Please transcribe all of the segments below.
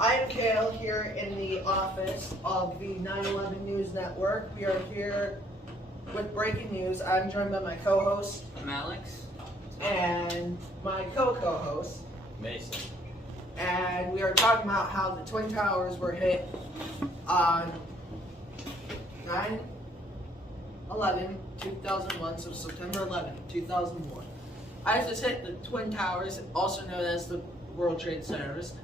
I'm Kale here in the office of the 9/11 News Network. We are here with breaking news. I'm joined by my co-host. I'm Alex. And my co-co-host. Mason. And we are talking about how the Twin Towers were hit on 9/11/2001, so September 11th, 2001. ISIS hit the Twin Towers, also known as the World Trade Centers,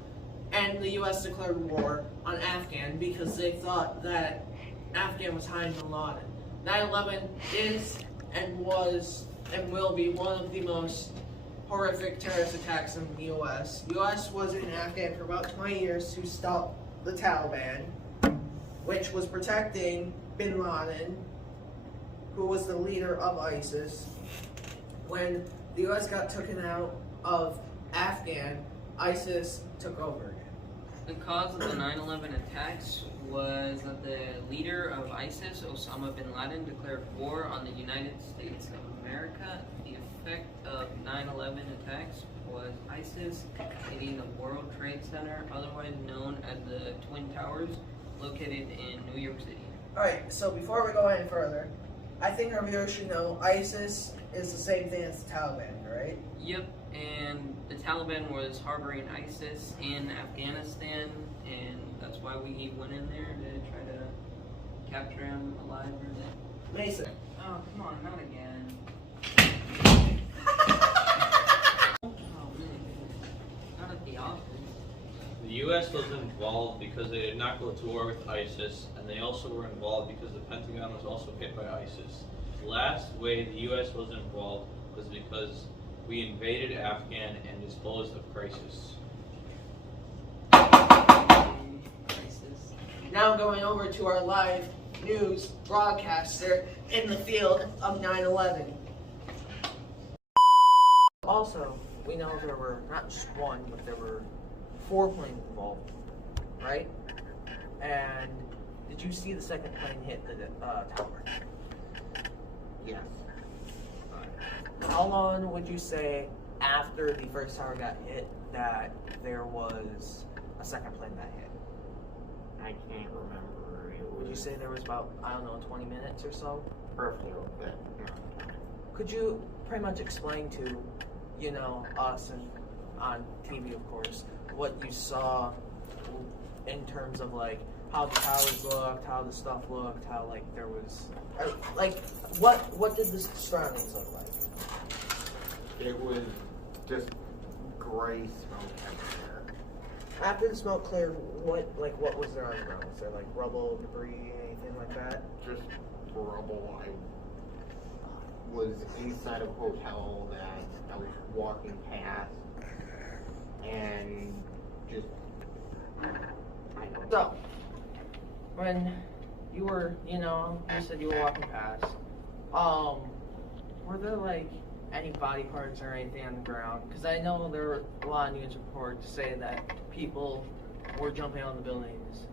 and the U.S. declared war on Afghan because they thought that Afghan was hiding bin Laden. 9/11 is and was and will be one of the most horrific terrorist attacks in the U.S. The U.S. was in Afghan for about 20 years to stop the Taliban, which was protecting bin Laden, who was the leader of ISIS. When the U.S. got taken out of Afghan, ISIS took over again. The cause of the 9/11 attacks was that the leader of ISIS, Osama bin Laden, declared war on the United States of America. The effect of 9/11 attacks was ISIS hitting the World Trade Center, otherwise known as the Twin Towers, located in New York City. Alright, so before we go any further, I think our viewers should know ISIS is the same thing as the Taliban, right? Yep, and the Taliban was harboring ISIS in Afghanistan, and that's why we went in there to try to capture him alive or dead. Mason. Oh, come on, not again. Oh, really? Not at the office. The U.S. was involved because they did not go to war with ISIS, and they also were involved because the Pentagon was also hit by ISIS. The last way the U.S. was involved was because we invaded Afghan and disposed of crisis. ISIS. Now going over to our live news broadcaster in the field of 9/11. Also, we know there were not just one, but there were 4 planes involved, right? And did you see the second plane hit the tower? Yes. How long would you say after the first tower got hit that there was a second plane that hit? I can't remember. It Would you say there was about, 20 minutes or so? roughly a little bit? Could you pretty much explain to, us and on TV, of course, what you saw in terms of how the towers looked, how the stuff looked, how there was, what did the surroundings look like? It was just gray smoke everywhere. After the smoke cleared, what was there on the ground? Was there rubble, debris, anything like that? Just rubble. I was inside of a hotel that I was walking past, and just So, when you were, you said you were walking past, were there any body parts or anything on the ground? Because I know there were a lot of news reports saying that people were jumping on the buildings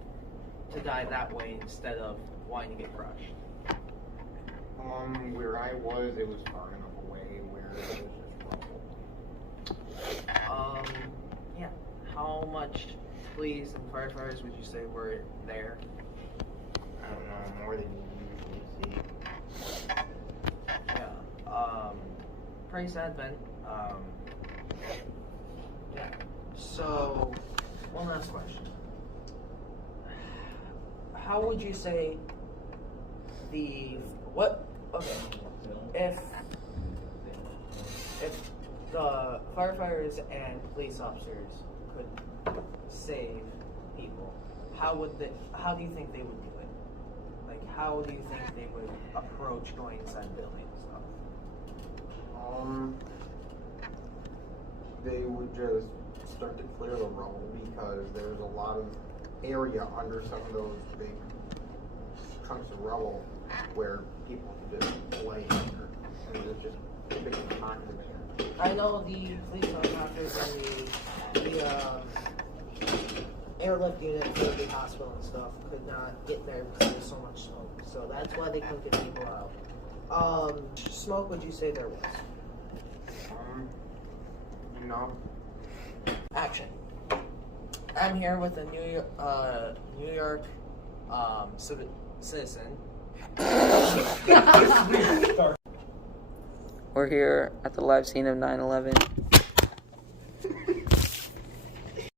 to die that way instead of wanting to get crushed. where I was, it was far enough away where it was just rubble. Yeah. How much police and firefighters would you say were there? I don't know, more than you usually see. Yeah. Pretty sad event. Yeah. So, one last question. How would you say if the firefighters and police officers could save people, how do you think they would do it? How do you think they would approach going inside the building and stuff? They would just start to clear the rubble because there's a lot of area under some of those big chunks of rubble where people could just lay under, and it's just a big pocket of air. I know the police helicopters and the airlift unit for the hospital and stuff could not get there because there's so much smoke. So that's why they couldn't get people out. Smoke would you say there was? No. Action. I'm here with a New York citizen. We're here at the live scene of 9/11.